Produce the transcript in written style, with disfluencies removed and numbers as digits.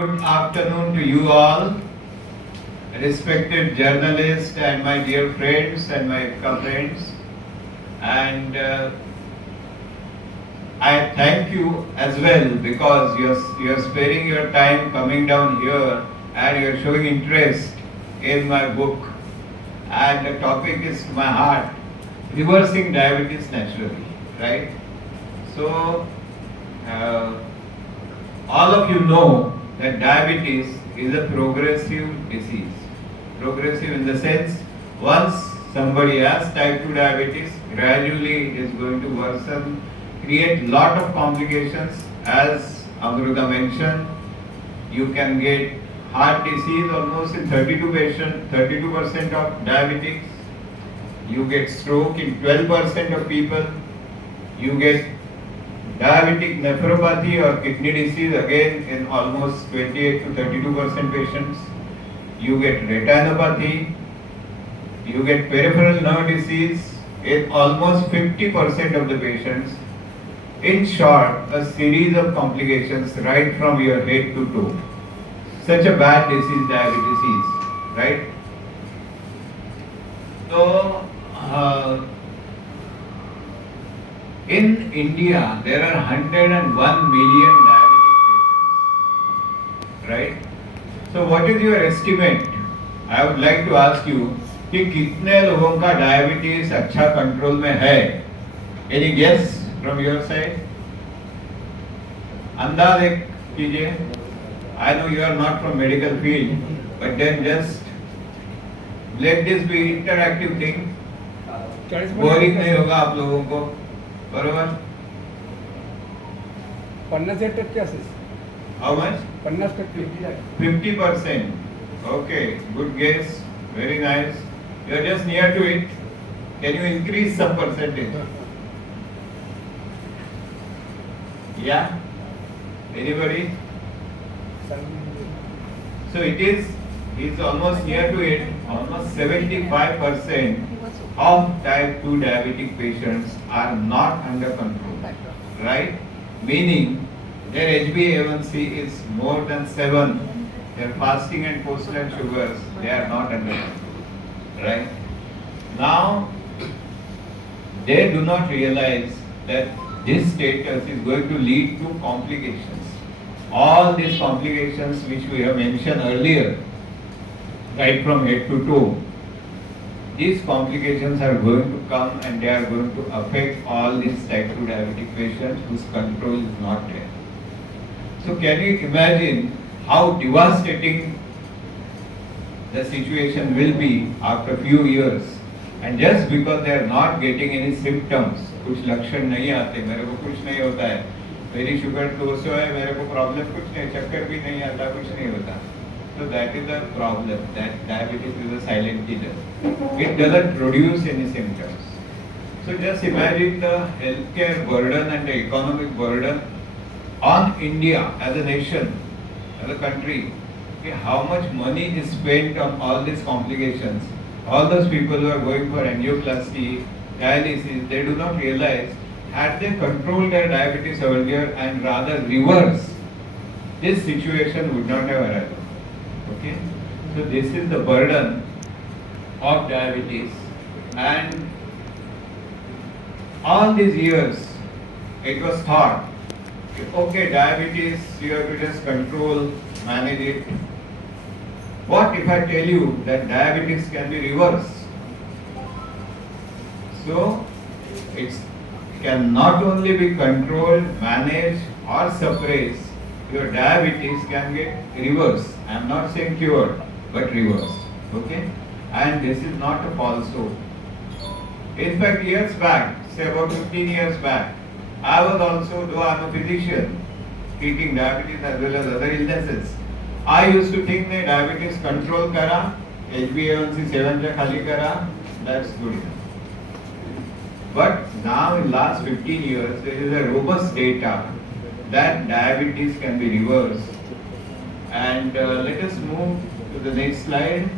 Good afternoon to you all, respected journalists and my dear friends and my friends. And I thank you as well because you're sparing your time coming down here and you're showing interest in my book. And the topic is to my heart, reversing diabetes naturally, right? So, all of you know that diabetes is a progressive disease. Progressive in the sense, once somebody has type 2 diabetes, gradually it is going to worsen, create lot of complications. As Amruta mentioned, you can get heart disease almost in 32% of diabetics. You get stroke in 12% of people. You get diabetic nephropathy or kidney disease again in almost 28 to 32% patients. You get retinopathy. You get peripheral nerve disease in almost 50% of the patients. In short, a series of complications right from your head to toe. Such a bad disease diabetes is, right? So, in India, there are 101 million diabetic patients, right? So, what is your estimate? I would like to ask you कि कितने लोगों का diabetes अच्छा control में है? Any guess from your side? अंदाज एक कीजिए. I know you are not from medical field, but then just let this be interactive thing. Boring नहीं होगा आप लोगों को, बरोबर? 50% असेल. How much? 50%. 50%. Okay, good guess. Very nice. You are just near to it. Can you increase some percentage? Yeah? Anybody? So it's almost near to it. Almost 75% of type 2 diabetic patients are not under control, right? Meaning their HbA1c is more than 7. Their fasting and post-lunch sugars, they are not under control, right? Now, they do not realize that this status is going to lead to complications. All these complications which we have mentioned earlier, right from head to toe, these complications are going to come and they are going to affect all these type 2 diabetic patients whose control is not there. So can you imagine how devastating the situation will be after a few years? And just because they are not getting any symptoms, कुछ लक्षण नहीं आते, मेरे को कुछ नहीं होता है, मेरी शुगर 200 है, मेरे को प्रॉब्लम कुछ नहीं, चक्कर भी नहीं आता, कुछ नहीं होता. So that is the problem, that diabetes is a silent killer. It doesn't produce any symptoms. So just imagine the healthcare burden and the economic burden on India as a nation, as a country. Okay, how much money is spent on all these complications? All those people who are going for angioplasty, dialysis, they do not realize, had they controlled their diabetes earlier and rather reverse, this situation would not have arisen. Okay, so this is the burden of diabetes, and all these years it was thought, okay, diabetes you have to just control, manage it. What if I tell you that diabetes can be reversed? So it can not only be controlled, managed or suppressed, your diabetes can get reversed. I am not saying cured, but reversed. Okay? And this is not a false hope. In fact, years back, say about 15 years back, I was also, though I am a physician, treating diabetes as well as other illnesses, I used to think that diabetes control kara, HbA1c 7 se khali kara, that's good enough. But now in last 15 years, there is a robust data that diabetes can be reversed. And let us move to the next slide.